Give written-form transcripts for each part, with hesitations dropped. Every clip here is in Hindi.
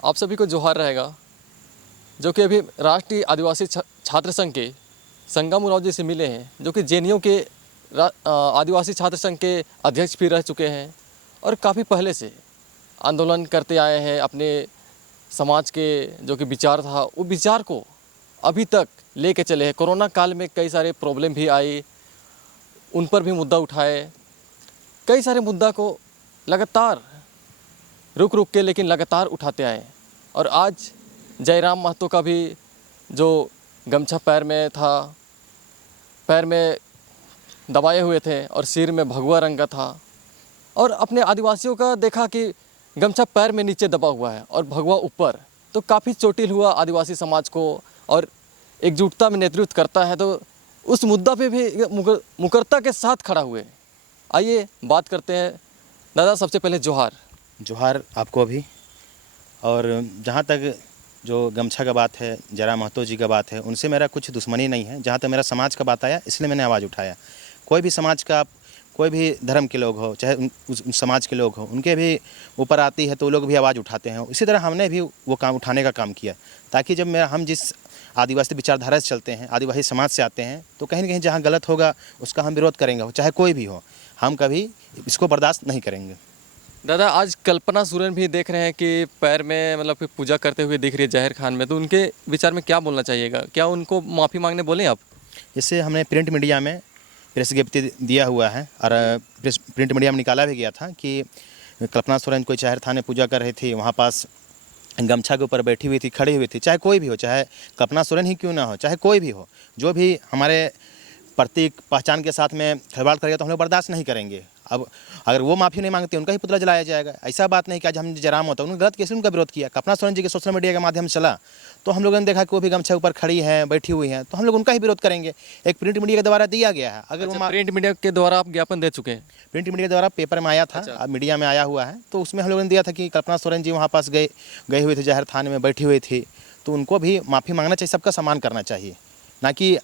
आप सभी को जोहार रहेगा। जो कि अभी राष्ट्रीय आदिवासी छात्र संघ के संगम उरांव जी से मिले हैं, जो कि जेएनयू के आदिवासी छात्र संघ के अध्यक्ष भी रह चुके हैं और काफ़ी पहले से आंदोलन करते आए हैं। अपने समाज के जो कि विचार था, वो विचार को अभी तक लेके चले हैं। कोरोना काल में कई सारे प्रॉब्लम भी आई, उन पर भी मुद्दा उठाए। कई सारे मुद्दा को लगातार रुक रुक के लेकिन लगातार उठाते आए। और आज जयराम महतो का भी जो गमछा पैर में था, पैर में दबाए हुए थे और सिर में भगवा रंग का था, और अपने आदिवासियों का देखा कि गमछा पैर में नीचे दबा हुआ है और भगवा ऊपर, तो काफ़ी चोटिल हुआ आदिवासी समाज को और एकजुटता में नेतृत्व करता है। तो उस मुद्दा पे भी मुकरता के साथ खड़ा हुए। आइए बात करते हैं। दादा, सबसे पहले जोहार। जोहार आपको भी। और जहाँ तक जो गमछा का बात है, जयराम महतो जी का बात है, उनसे मेरा कुछ दुश्मनी नहीं है। जहाँ तक मेरा समाज का बात आया, इसलिए मैंने आवाज़ उठाया। कोई भी समाज का, कोई भी धर्म के लोग हो, चाहे उस समाज के लोग हो, उनके भी ऊपर आती है तो वो लोग भी आवाज़ उठाते हैं। इसी तरह हमने भी वो काम उठाने का काम किया, ताकि जब हम जिस आदिवासी विचारधारा से चलते हैं, आदिवासी समाज से आते हैं, तो कहीं ना कहीं जहाँ गलत होगा उसका हम विरोध करेंगे, चाहे कोई भी हो। हम कभी इसको बर्दाश्त नहीं करेंगे। दादा, आज कल्पना सोरेन भी देख रहे हैं कि पैर में मतलब कि पूजा करते हुए दिख रही है जहर खान में, तो उनके विचार में क्या बोलना चाहिएगा? क्या उनको माफ़ी मांगने बोलें आप? इससे हमने प्रिंट मीडिया में प्रेस विज्ञप्ति दिया हुआ है और प्रिंट मीडिया में निकाला भी गया था कि कल्पना सोरेन कोई जहर थाने पूजा कर रही थी, वहाँ पास गमछा के ऊपर बैठी हुई थी, खड़ी हुई थी। चाहे कोई भी हो, चाहे कल्पना सोरेन ही क्यों ना हो, चाहे कोई भी हो, जो भी हमारे प्रतीक पहचान के साथ में खिलवाड़ करेगा तो हम लोग बर्दाश्त नहीं करेंगे। अब अगर वो माफ़ी नहीं मांगते, उनका ही पुतला जलाया जाएगा। ऐसा बात नहीं कि आज हम जयराम होता उन्होंने गलत कैसे उनका विरोध किया। कल्पना सोरेन जी के सोशल मीडिया के माध्यम से चला तो हम लोगों ने देखा कि वो भी गमछे ऊपर खड़ी है, बैठी हुई है, तो हम लोग उनका ही विरोध करेंगे। एक प्रिंट मीडिया के द्वारा दिया गया है। अगर वो प्रिंट मीडिया के द्वारा आप ज्ञापन दे चुके हैं? प्रिंट मीडिया के द्वारा पेपर में आया था, मीडिया में आया हुआ है, तो उसमें हम लोगों ने दिया था कि कल्पना सोरेन जी वहाँ पास गए हुए थे, जहर थाने में बैठी हुई थी, तो उनको भी माफ़ी मांगना चाहिए। सबका सम्मान करना चाहिए, ना कि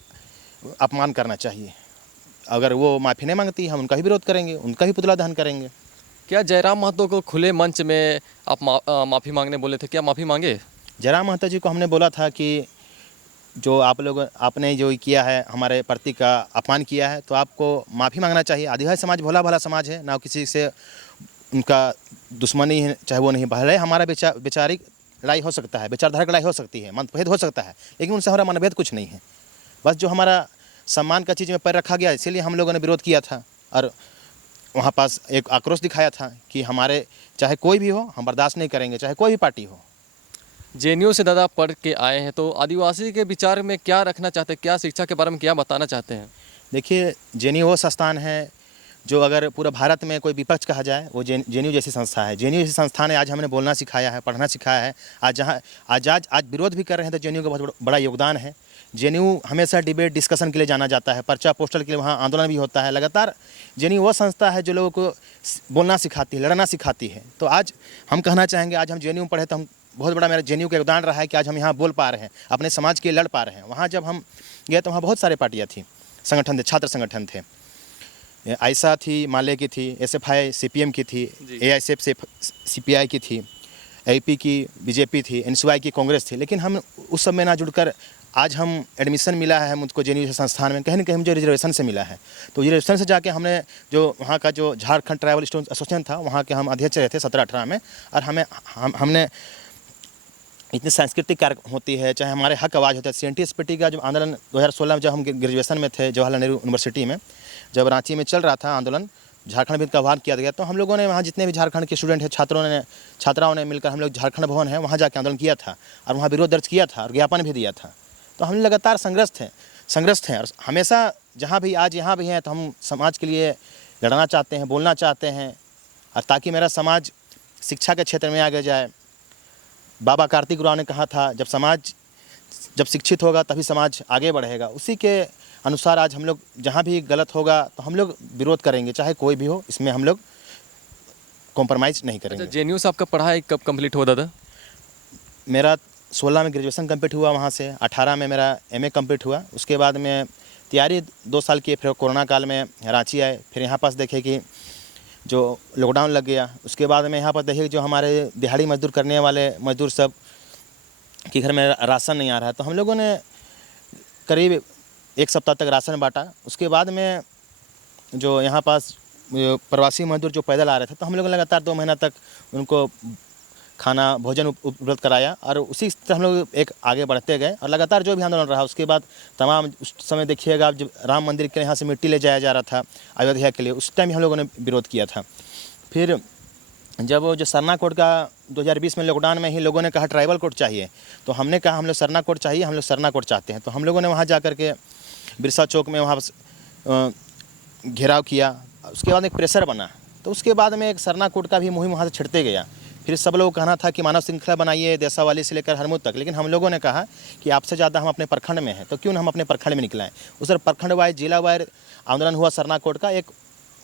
अपमान करना चाहिए। अगर वो माफ़ी नहीं मांगती, हम उनका ही विरोध करेंगे, उनका ही पुतला दहन करेंगे। क्या जयराम महतो को खुले मंच में आप माफ़ी मांगने बोले थे? क्या माफ़ी मांगे? जयराम महतो जी को हमने बोला था कि जो आपने जो किया है, हमारे प्रतीक का अपमान किया है, तो आपको माफ़ी मांगना चाहिए। आदिवासी समाज भोला भाला समाज है, ना किसी से उनका दुश्मनी है, चाहे वो नहीं। भले हमारा वैचारिक लड़ाई हो सकता है, विचारधारा की लड़ाई हो सकती है, मतभेद हो सकता है, लेकिन उनसे हमारा मनभेद कुछ नहीं है। बस जो हमारा सम्मान का चीज़ में पैर रखा गया, इसीलिए हम लोगों ने विरोध किया था और वहाँ पास एक आक्रोश दिखाया था कि हमारे चाहे कोई भी हो, हम बर्दाश्त नहीं करेंगे, चाहे कोई भी पार्टी हो। जेएनयू से दादा पढ़ के आए हैं, तो आदिवासी के विचार में क्या रखना चाहते हैं? क्या शिक्षा के बारे में क्या बताना चाहते हैं? देखिए, जेएनयू वो संस्थान है जो अगर पूरा भारत में कोई विपक्ष कहा जाए, वो जेएनयू जैसी संस्था है। जेएनयू जैसी संस्था ने आज हमने बोलना सिखाया है, पढ़ना सिखाया है। आज विरोध भी कर रहे हैं तो जेएनयू का बहुत बड़ा योगदान है। जेएनयू हमेशा डिबेट डिस्कशन के लिए जाना जाता है, पर्चा पोस्टर के लिए वहाँ आंदोलन भी होता है लगातार। जेएनयू वो संस्था है जो लोगों को बोलना सिखाती है, लड़ना सिखाती है। तो आज हम कहना चाहेंगे, आज हम जेएनयू में पढ़े तो हम बहुत बड़ा मेरा जेएनयू का योगदान रहा है कि आज हम यहाँ बोल पा रहे हैं, अपने समाज के लिए लड़ पा रहे हैं। वहाँ जब हम गए तो वहाँ बहुत सारे पार्टियाँ थी, संगठन थे, छात्र संगठन थे। आयसा थी, माले की थी, एसएफआई सीपीएम की थी, एआईएसएफ से सीपीआई की थी, एपी की बीजेपी थी, एनएसयूआई की कांग्रेस थी। लेकिन हम उस सब में ना जुड़कर आज हम एडमिशन मिला है मुझको जेएनयू संस्थान में, कहीं ना कहीं मुझे रिजर्वेशन से मिला है। तो रिजर्वेशन से जाके हमने जो वहाँ का जो झारखंड ट्राइबल स्टूडेंट एसोसिएशन था, वहाँ के हम अध्यक्ष रहे थे 17-18 में। और हमने इतनी सांस्कृतिक कार्य होती है, चाहे हमारे हक आवाज़ होता है। CNTSPT का जब आंदोलन 2016 में, जब हम ग्रेजुएशन में थे जवाहरलाल नेहरू यूनिवर्सिटी में, जब रांची में चल रहा था आंदोलन, झारखंड भवन का आह्वान किया गया, तो हम लोगों ने वहाँ जितने भी झारखंड के स्टूडेंट हैं, छात्राओं ने मिलकर हम लोग झारखंड भवन है वहाँ जाकर आंदोलन किया था और वहाँ विरोध दर्ज किया था और ज्ञापन भी दिया था। तो हम लगातार संघर्ष हैं और हमेशा जहाँ भी आज यहाँ भी हैं, तो हम समाज के लिए लड़ना चाहते हैं, बोलना चाहते हैं, और ताकि मेरा समाज शिक्षा के क्षेत्र में आगे जाए। बाबा कार्तिक उरांव ने कहा था, जब शिक्षित होगा तभी समाज आगे बढ़ेगा। उसी के अनुसार आज हम लोग जहाँ भी गलत होगा तो हम लोग विरोध करेंगे, चाहे कोई भी हो, इसमें हम लोग कॉम्प्रोमाइज़ नहीं करेंगे। जेएनयू से आपका पढ़ाई कब कंप्लीट हुआ दादा? मेरा 16 में ग्रेजुएशन कंप्लीट हुआ, वहाँ से 18 में मेरा MA कंप्लीट हुआ। उसके बाद में तैयारी 2 साल की, फिर कोरोना काल में रांची आए। फिर यहाँ पास देखे कि जो लॉकडाउन लग गया, उसके बाद में यहाँ पर देखिए जो हमारे दिहाड़ी मजदूर करने वाले मजदूर सब के घर में राशन नहीं आ रहा है, तो हम लोगों ने करीब 1 सप्ताह तक राशन बांटा। उसके बाद में जो यहाँ पास प्रवासी मजदूर जो पैदल आ रहे थे, तो हम लोगों ने लगातार 2 महीना तक उनको खाना भोजन उपलब्ध कराया और उसी से हम लोग एक आगे बढ़ते गए और लगातार जो भी आंदोलन रहा उसके बाद तमाम उस समय देखिएगा आप जब राम मंदिर के यहाँ से मिट्टी ले जाया जा रहा था अयोध्या के लिए, उस टाइम हम लोगों ने विरोध किया था। फिर जब वो जो सरना कोड का 2020 में लॉकडाउन में ही लोगों ने कहा ट्राइबल कोड चाहिए, तो हमने कहा हम लोग सरना कोड चाहिए, हम लोग सरना कोड चाहते हैं। तो हम लोगों ने वहाँ जा कर के बिरसा चौक में वहाँ घेराव किया। उसके बाद एक प्रेशर बना, तो उसके बाद में एक सरना कोड का भी मुहिम वहाँ से छिड़ते गया। फिर सब लोगों का कहना था कि मानव श्रृंखला बनाइए देसावाली से लेकर हरमू तक, लेकिन हम लोगों ने कहा कि आपसे ज़्यादा हम अपने प्रखंड में हैं, तो क्यों न हम अपने प्रखंड में निकलाएं। उस पर प्रखंड वाइज जिला वाइज आंदोलन हुआ, सरना कोड का एक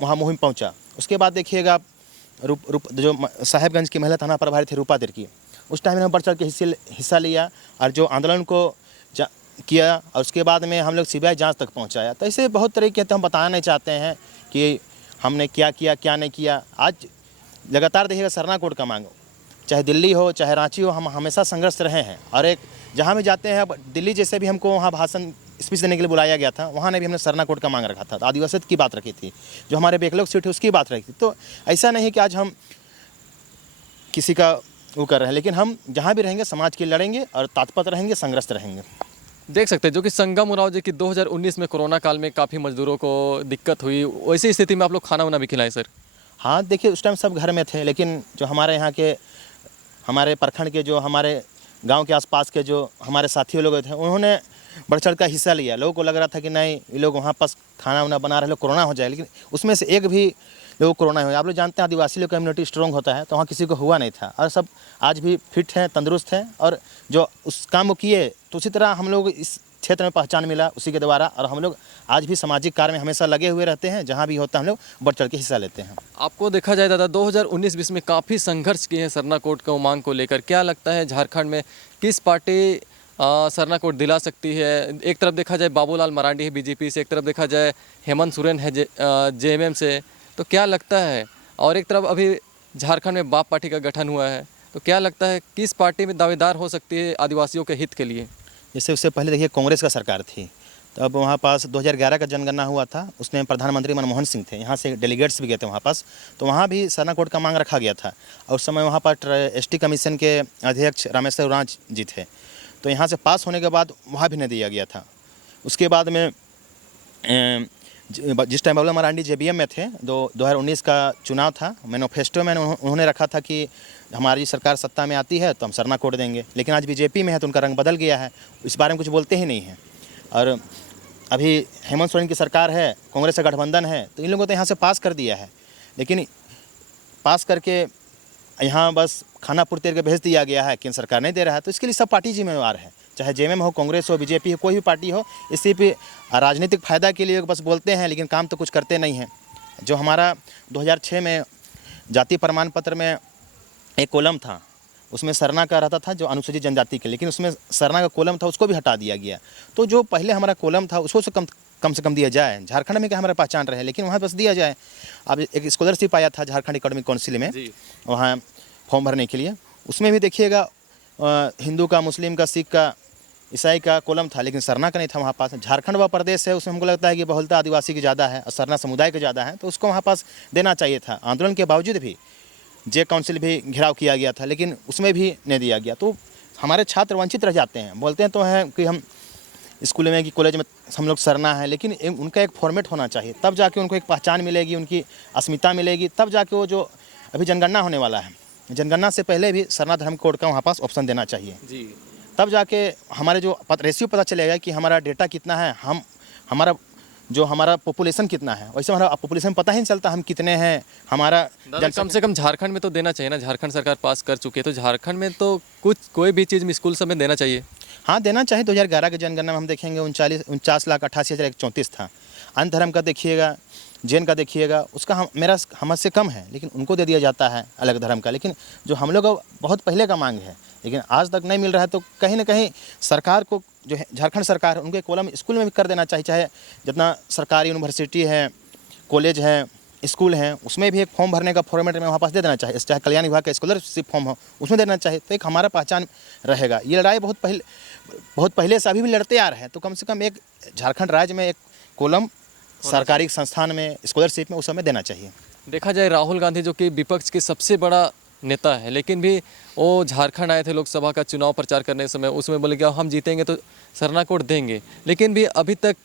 वहाँ मुहिम पहुँचा। उसके बाद देखिएगा जो साहेबगंज की महिला थाना प्रभारी थी रूपा तिर्की, उस टाइम में बढ़ चढ़ के हिस्सा लिया और जो आंदोलन को किया और उसके बाद में हम लोग सीबीआई जांच तक पहुंचाया। तो ऐसे बहुत तरीके तो हम बताना नहीं चाहते हैं कि हमने क्या किया क्या नहीं किया। आज लगातार देखिएगा सरना कोड का मांग, चाहे दिल्ली हो चाहे रांची हो, हम हमेशा संघर्ष रहे हैं। और एक जहाँ भी जाते हैं, दिल्ली जैसे भी हमको वहाँ भाषण स्पीच देने के लिए बुलाया गया था, वहाँ ने भी हमने सरना कोड का मांग रखा था, तो आदिवासियत की बात रखी थी, जो हमारे बैकलॉग सीट है उसकी बात रखी थी। तो ऐसा नहीं कि आज हम किसी का वो कर रहे हैं, लेकिन हम जहाँ भी रहेंगे समाज के लिए लड़ेंगे और तत्पर रहेंगे, संघर्ष रहेंगे। देख सकते हैं जो कि संगम उरांव जी की 2019 में कोरोना काल में काफ़ी मजदूरों को दिक्कत हुई, वैसी स्थिति में आप लोग खाना वाना भी खिलाए सर? हाँ देखिए, उस टाइम सब घर में थे, लेकिन जो हमारे यहाँ के हमारे प्रखंड के जो हमारे गांव के आसपास के जो हमारे साथी लोग थे, उन्होंने बढ़ चढ़ का हिस्सा लिया। लोगों को लग रहा था कि नहीं ये लोग वहाँ पास खाना वाना बना रहे लोग कोरोना हो जाए, लेकिन उसमें से एक भी लोग कोरोना हुआ। आप लोग जानते हैं आदिवासी लोग का इम्यूनिटी स्ट्रॉन्ग होता है, तो वहाँ किसी को हुआ नहीं था और सब आज भी फिट हैं, तंदुरुस्त हैं। और जो उस काम को किए, तो उसी तरह हम लोग इस क्षेत्र में पहचान मिला उसी के द्वारा, और हम लोग आज भी सामाजिक कार्य में हमेशा लगे हुए रहते हैं। जहाँ भी होता है हम लोग बढ़ चढ़ के हिस्सा लेते हैं। आपको देखा जाए दादा 2019-20 में काफ़ी संघर्ष किए हैं सरना कोड को मांग को लेकर, क्या लगता है झारखंड में किस पार्टी सरना कोड दिला सकती है? एक तरफ देखा जाए बाबूलाल मरांडी है बीजेपी से, एक तरफ देखा जाए हेमंत सोरेन है जेएमएम से, तो क्या लगता है? और एक तरफ अभी झारखंड में बाप पार्टी का गठन हुआ है, तो क्या लगता है किस पार्टी में दावेदार हो सकती है आदिवासियों के हित के लिए? जैसे उससे पहले देखिए कांग्रेस का सरकार थी, तो अब वहाँ पास 2011 का जनगणना हुआ था, उसमें प्रधानमंत्री मनमोहन सिंह थे, यहाँ से डेलीगेट्स भी गए थे वहाँ पास, तो वहाँ भी सरना कोड का मांग रखा गया था। और उस समय वहाँ पर एसटी कमीशन के अध्यक्ष रामेश्वर उरांव जी थे, तो यहाँ से पास होने के बाद वहाँ भी नहीं दिया गया था। उसके बाद में जिस टाइम बाबूलाल मरांडी जेबीएम में थे, 2019 का चुनाव था, मैनिफेस्टो में उन्होंने रखा था कि हमारी सरकार सत्ता में आती है तो हम सरना कोड देंगे। लेकिन आज बीजेपी में है तो उनका रंग बदल गया है, इस बारे में कुछ बोलते ही नहीं हैं। और अभी हेमंत सोरेन की सरकार है, कांग्रेस का गठबंधन है, तो इन लोगों को तो यहाँ से पास कर दिया है, लेकिन पास करके यहाँ बस खाना पूर्ति करके भेज दिया गया है, केंद्र सरकार नहीं दे रहा है। तो इसके लिए सब पार्टी जिम्मेवार है, चाहे जेएमएम हो, कांग्रेस हो, बीजेपी हो, कोई भी पार्टी हो। इसी पे राजनीतिक फ़ायदा के लिए बस बोलते हैं, लेकिन काम तो कुछ करते नहीं हैं। जो हमारा 2006 में जाति प्रमाण पत्र में एक कॉलम था, उसमें सरना का रहता था जो अनुसूचित जनजाति के, लेकिन उसमें सरना का कॉलम था उसको भी हटा दिया गया। तो जो पहले हमारा कॉलम था उसको कम से कम दिया जाए। झारखंड में क्या हमारा पहचान रहे, लेकिन वहाँ बस दिया जाए। अब एक स्कॉलरशिप आया था झारखंड एकेडमिक काउंसिल में, वहाँ फॉर्म भरने के लिए, उसमें भी देखिएगा हिंदू का, मुस्लिम का, सिख का, ईसाई का कॉलम था, लेकिन सरना का नहीं था वहाँ पास। झारखंड वह प्रदेश है, उसमें हमको लगता है कि बहुलता आदिवासी की ज़्यादा है और सरना समुदाय के ज़्यादा है, तो उसको वहाँ पास देना चाहिए था। आंदोलन के बावजूद भी जे काउंसिल भी घेराव किया गया था, लेकिन उसमें भी नहीं दिया गया। तो हमारे छात्र वंचित रह जाते हैं। बोलते हैं तो हैं कि हम स्कूल में कि कॉलेज में हम लोग सरना है, लेकिन उनका एक फॉर्मेट होना चाहिए, तब जाके उनको एक पहचान मिलेगी, उनकी अस्मिता मिलेगी, तब जाके वो जो अभी जनगणना होने वाला है, जनगणना से पहले भी सरना धर्म कोड का वहाँ पास ऑप्शन देना चाहिए जी। तब जाके हमारे जो रेशियो पता चलेगा कि हमारा डेटा कितना है, हमारा पॉपुलेशन कितना है। वैसे हमारा पॉपुलेशन पता ही नहीं चलता हम कितने हैं। हमारा कम से कम झारखंड में तो देना चाहिए ना, झारखंड सरकार पास कर चुकी है, तो झारखंड में तो कोई भी चीज़ में स्कूल सब में देना चाहिए। हाँ देना चाहिए। 2011 के जनगणना में हम देखेंगे 49,88,134 था। अन्य धर्म का देखिएगा, जैन का देखिएगा, उसका हमसे कम है, लेकिन उनको दे दिया जाता है अलग धर्म का। लेकिन जो हम लोग का बहुत पहले का मांग है, लेकिन आज तक नहीं मिल रहा है, तो कहीं ना कहीं सरकार को, जो है झारखंड सरकार है, उनके कॉलम स्कूल में भी कर देना चाहिए। चाहे जितना सरकारी यूनिवर्सिटी है, कॉलेज है, स्कूल हैं उसमें भी एक फॉर्म भरने का फॉर्मेट में वहाँ पास दे देना चाहिए, चाहे कल्याण विभाग का स्कॉलरशिप फॉर्म हो उसमें देना चाहिए, तो एक हमारा पहचान रहेगा। ये लड़ाई बहुत पहले से अभी भी लड़ते आ रहे हैं, तो कम से कम एक झारखंड राज्य में एक कॉलम सरकारी संस्थान में स्कॉलरशिप में उस समय देना चाहिए। देखा जाए राहुल गांधी जो कि विपक्ष के सबसे बड़ा नेता है, लेकिन भी वो झारखंड आए थे लोकसभा का चुनाव प्रचार करने समय, उसमें बोले कि हम जीतेंगे तो सरना कोड देंगे, लेकिन भी अभी तक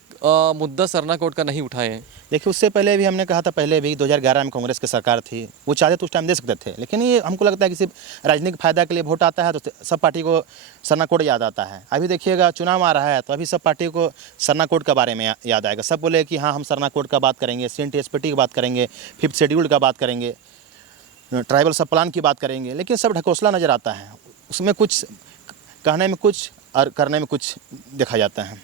मुद्दा सरना कोड का नहीं उठाए हैं। देखिए उससे पहले भी हमने कहा था, पहले भी 2011 में कांग्रेस की सरकार थी, वो चाहते तो उस टाइम दे सकते थे, लेकिन ये हमको लगता है कि सिर्फ राजनीतिक फायदा के लिए वोट आता है तो सब पार्टी को सरना कोड याद आता है। अभी देखिएगा चुनाव आ रहा है तो अभी सब पार्टी को सरना कोड के बारे में याद आएगा, सब बोले कि हाँ हम सरना कोड का बात करेंगे, CNTSPT की बात करेंगे, 5th शेड्यूल का बात करेंगे, ट्राइबल सब प्लान की बात करेंगे, लेकिन सब ढकोसला नज़र आता है, उसमें कुछ कहने में कुछ और करने में कुछ देखा जाता है।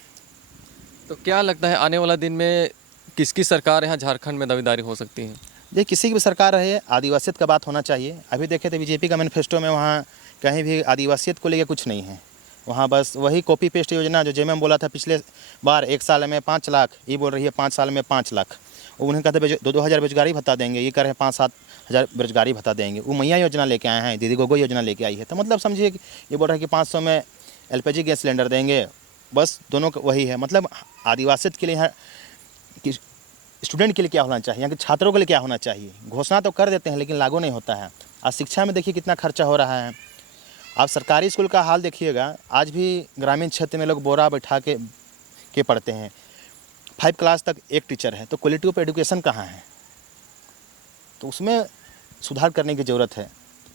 तो क्या लगता है आने वाला दिन में किसकी सरकार यहाँ झारखंड में दावेदारी हो सकती है? ये किसी की भी सरकार रहे, आदिवासियत का बात होना चाहिए। अभी देखे तो बीजेपी का मैनिफेस्टो में वहाँ कहीं भी आदिवासियत को लेकर कुछ नहीं है, वहाँ बस वही कॉपी पेस्ट योजना जो जेएमएम बोला था पिछले बार 1 साल में 5 लाख, ये बोल रही है 5 साल में 5 लाख। उन्हें कहते 2-2 हज़ार बेरोजगारी भत्ता देंगे, ये कह रहे हैं 5-7 हज़ार बेरोजगारी भत्ता देंगे। वो मैया योजना लेके आए हैं, दीदी गोगो योजना लेके आई है, तो मतलब समझिए कि ये बोल रहे हैं कि 500 में LPG गैस सिलेंडर देंगे, बस दोनों का वही है। मतलब आदिवासियत के लिए यहाँ कि स्टूडेंट के लिए क्या होना चाहिए, यहाँ के छात्रों के लिए क्या होना चाहिए, घोषणा तो कर देते हैं लेकिन लागू नहीं होता है। आज शिक्षा में देखिए कितना खर्चा हो रहा है। आप सरकारी स्कूल का हाल देखिएगा, आज भी ग्रामीण क्षेत्र में लोग बोरा बैठा के पढ़ते हैं, 5 क्लास तक एक टीचर है, तो क्वालिटी ऑफ एजुकेशन कहाँ है? तो उसमें सुधार करने की ज़रूरत है।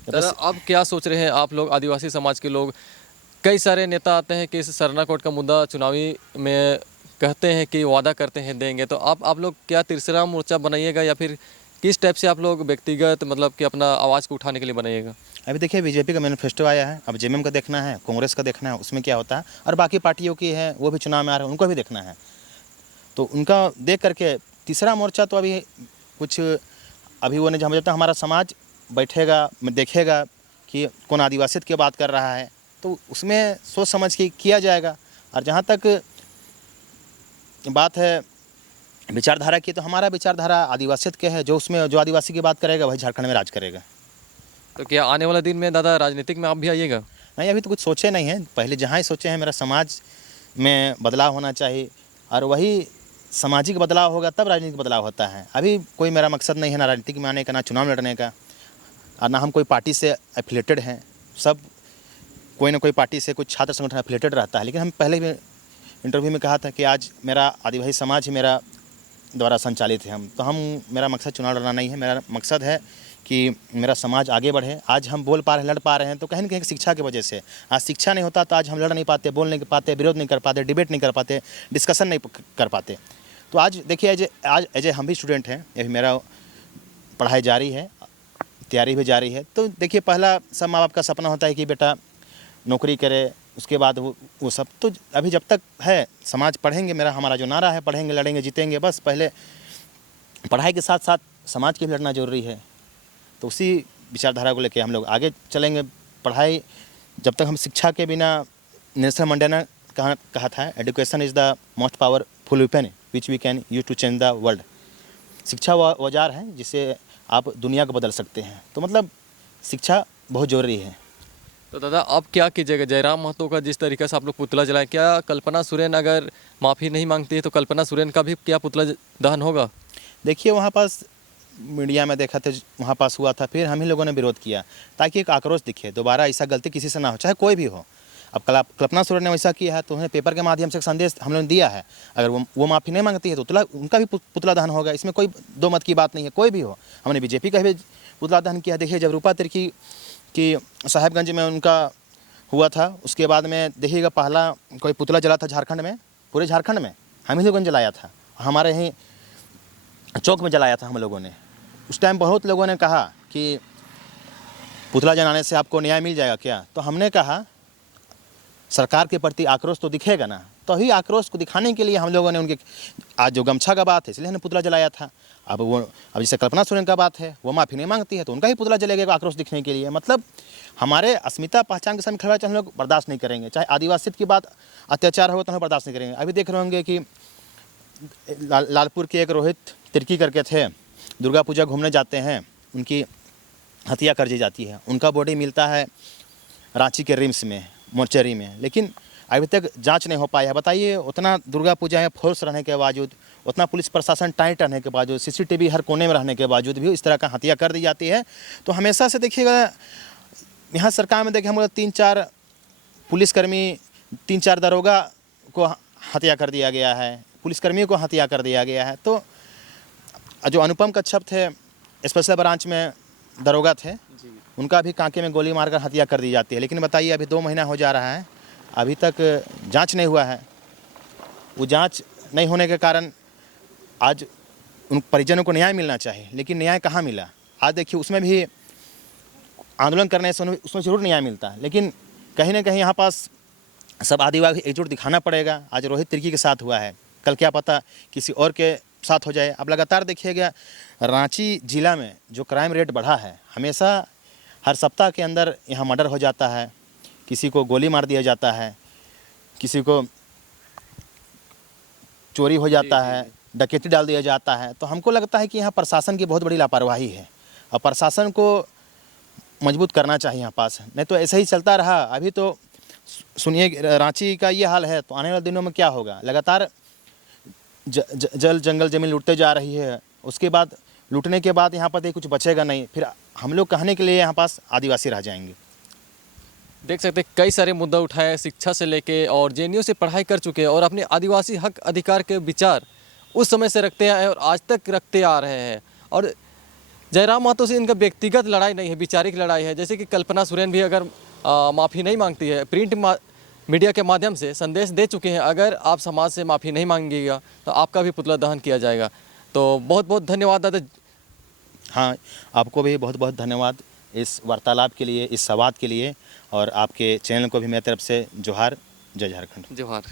दादा अब क्या सोच रहे हैं आप लोग, आदिवासी समाज के लोग? कई सारे नेता आते हैं कि इस सरना कोड का मुद्दा चुनावी में कहते हैं कि वादा करते हैं देंगे, तो आप लोग क्या तीसरा मोर्चा बनाइएगा या फिर किस टाइप से आप लोग व्यक्तिगत मतलब कि अपना आवाज़ को उठाने के लिए बनाइएगा? अभी देखिए बीजेपी का मैनिफेस्टो आया है, अब जेएमएम का देखना है, कांग्रेस का देखना है उसमें क्या होता है, और बाकी पार्टियों की है वो भी चुनाव में आ रहे हैं, उनको भी देखना है। तो उनका देख करके तीसरा मोर्चा तो अभी कुछ अभी वो नहीं, जब तक हमारा समाज बैठेगा देखेगा कि कौन आदिवासियत की बात कर रहा है तो उसमें सोच समझ के किया जाएगा। और जहाँ तक बात है विचारधारा की, तो हमारा विचारधारा आदिवासियत के है, जो उसमें जो आदिवासी की बात करेगा वही झारखंड में राज करेगा। तो क्या आने वाला दिन में दादा राजनीतिक में आप भी आइएगा? नहीं, अभी तो कुछ सोचे नहीं है, पहले जहाँ ही सोचे हैं मेरा समाज में बदलाव होना चाहिए, और वही सामाजिक बदलाव होगा तब राजनीतिक बदलाव होता है। अभी कोई मेरा मकसद नहीं है ना राजनीतिक में आने का, ना चुनाव लड़ने का, और ना हम कोई पार्टी से एफिलेटेड हैं। सब कोई ना कोई पार्टी से कुछ छात्र संगठन एफिलेटेड रहता है, लेकिन हम पहले भी इंटरव्यू में कहा था कि आज मेरा आदिवासी समाज ही मेरा द्वारा संचालित है। मेरा मकसद चुनाव लड़ना नहीं है, मेरा मकसद है कि मेरा समाज आगे बढ़े। आज हम बोल पा रहे हैं, लड़ पा रहे हैं तो कहीं ना कहीं शिक्षा की वजह से। आज शिक्षा नहीं होता तो आज हम लड़ नहीं पाते, बोल नहीं पाते, विरोध नहीं कर पाते, डिबेट नहीं कर पाते, डिस्कशन नहीं कर पाते। तो आज देखिए आज एज ए हम भी स्टूडेंट हैं, अभी मेरा पढ़ाई जारी है, तैयारी भी जारी है। तो देखिए पहला सब माँ बाप का सपना होता है कि बेटा नौकरी करे, उसके बाद वो सब। तो अभी जब तक है समाज पढ़ेंगे, हमारा जो नारा है पढ़ेंगे लड़ेंगे जीतेंगे, बस पहले पढ़ाई के साथ साथ समाज के भी लड़ना जरूरी है। तो उसी विचारधारा को लेकर हम लोग आगे चलेंगे। पढ़ाई जब तक हम शिक्षा के बिना, नेल्सन मंडेला ने कहा था education is the most powerful weapon which we can use to change the world. शिक्षा वो औजार है जिससे आप दुनिया को बदल सकते हैं। तो मतलब शिक्षा बहुत ज़रूरी है। तो दादा अब क्या कीजिएगा? जयराम महतो का जिस तरीके से आप लोग पुतला जलाए, क्या कल्पना सोरेन अगर माफ़ी नहीं मांगती है तो कल्पना सोरेन का भी क्या पुतला दहन होगा? देखिए वहाँ पास मीडिया में देखा था, वहाँ पास हुआ था, फिर हम ही लोगों ने विरोध किया ताकि एक आक्रोश दिखे, दोबारा ऐसा गलती किसी से ना हो, चाहे कोई भी हो। अब कल्पना सोरेन ने वैसा किया है तो उन्हें पेपर के माध्यम से एक संदेश हम लोगों ने दिया है, अगर वो माफ़ी नहीं मांगती है तो उनका भी पुतला दहन होगा। इसमें कोई दो मत की बात नहीं है, कोई भी हो। हमने बीजेपी का भी पुतला दहन किया। देखिए जब रूपा तिर्की की साहेबगंज में उनका हुआ था, उसके बाद में देखिएगा पहला कोई पुतला जला था झारखंड में, पूरे झारखंड में हम ही लोगों ने जलाया था, हमारे ही चौक में जलाया था हम लोगों ने। उस टाइम बहुत लोगों ने कहा कि पुतला जलाने से आपको न्याय मिल जाएगा क्या? तो हमने कहा सरकार के प्रति आक्रोश तो दिखेगा ना, तो ही आक्रोश को दिखाने के लिए हम लोगों ने उनके, आज जो गमछा का बात है इसलिए हमने पुतला जलाया था। अब जैसे कल्पना सोरेन का बात है, वो माफ़ी नहीं मांगती है तो उनका ही पुतला जलेगा आक्रोश दिखने के लिए। मतलब हमारे अस्मिता पहचान के सामने खड़ा हम लोग बर्दाश्त नहीं करेंगे, चाहे आदिवासियों की बात अत्याचार हो तो हम बर्दाश्त नहीं करेंगे। अभी देख रहे होंगे कि लालपुर के एक रोहित तिर्की करके थे, दुर्गा पूजा घूमने जाते हैं उनकी हत्या कर दी जाती है। उनका बॉडी मिलता है रांची के रिम्स में, मोर्चरी में, लेकिन अभी तक जांच नहीं हो पाया है। बताइए, उतना दुर्गा पूजा में फोर्स रहने के बावजूद, उतना पुलिस प्रशासन टाइट रहने के बावजूद, सीसीटीवी हर कोने में रहने के बावजूद भी इस तरह का हत्या कर दी जाती है। तो हमेशा से देखिएगा, यहाँ सरकार में देखिए हम लोग 3-4 पुलिसकर्मी, 3-4 दरोगा को हत्या कर दिया गया है, पुलिसकर्मियों को हत्या कर दिया गया है। तो जो अनुपम कच्छप थे, स्पेशल ब्रांच में दरोगा थे, उनका भी कांके में गोली मारकर हत्या कर दी जाती है। लेकिन बताइए, अभी 2 महीना हो जा रहा है, अभी तक जांच नहीं हुआ है। वो जांच नहीं होने के कारण आज उन परिजनों को न्याय मिलना चाहिए, लेकिन न्याय कहाँ मिला? आज देखिए, उसमें भी आंदोलन करने से उसमें ज़रूर न्याय मिलता है, लेकिन कहीं ना कहीं यहाँ पास सब आदिवासी एकजुट दिखाना पड़ेगा। आज रोहित तिर्की के साथ हुआ है, कल क्या पता किसी और के साथ हो जाए। अब लगातार देखिएगा, रांची ज़िला में जो क्राइम रेट बढ़ा है, हमेशा हर सप्ताह के अंदर यहाँ मर्डर हो जाता है, किसी को गोली मार दिया जाता है, किसी को चोरी हो जाता है, डकैती डाल दिया जाता है। तो हमको लगता है कि यहाँ प्रशासन की बहुत बड़ी लापरवाही है और प्रशासन को मजबूत करना चाहिए यहाँ पास, नहीं तो ऐसे ही चलता रहा। अभी तो सुनिए, रांची का ये हाल है, तो आने वाले दिनों में क्या होगा? लगातार जल जंगल ज़मीन लूटते जा रही है, उसके बाद लूटने के बाद यहाँ पर कुछ बचेगा नहीं, फिर हम लोग कहने के लिए यहाँ पास आदिवासी रह जाएंगे। देख सकते हैं कई सारे मुद्दा उठाए हैं, शिक्षा से लेके, और जेएनयू से पढ़ाई कर चुके हैं और अपने आदिवासी हक अधिकार के विचार उस समय से रखते आए और आज तक रखते आ रहे हैं। और जयराम महतो से इनका व्यक्तिगत लड़ाई नहीं है, वैचारिक लड़ाई है। जैसे कि कल्पना सोरेन भी अगर माफ़ी नहीं मांगती है, प्रिंट मीडिया के माध्यम से संदेश दे चुके हैं, अगर आप समाज से माफ़ी नहीं मांगिएगा तो आपका भी पुतला दहन किया जाएगा। तो बहुत बहुत धन्यवाद दादा। हाँ, आपको भी बहुत बहुत धन्यवाद इस वार्तालाप के लिए, इस संवाद के लिए, और आपके चैनल को भी मेरी तरफ से जोहार। जय झारखंड। जोहार।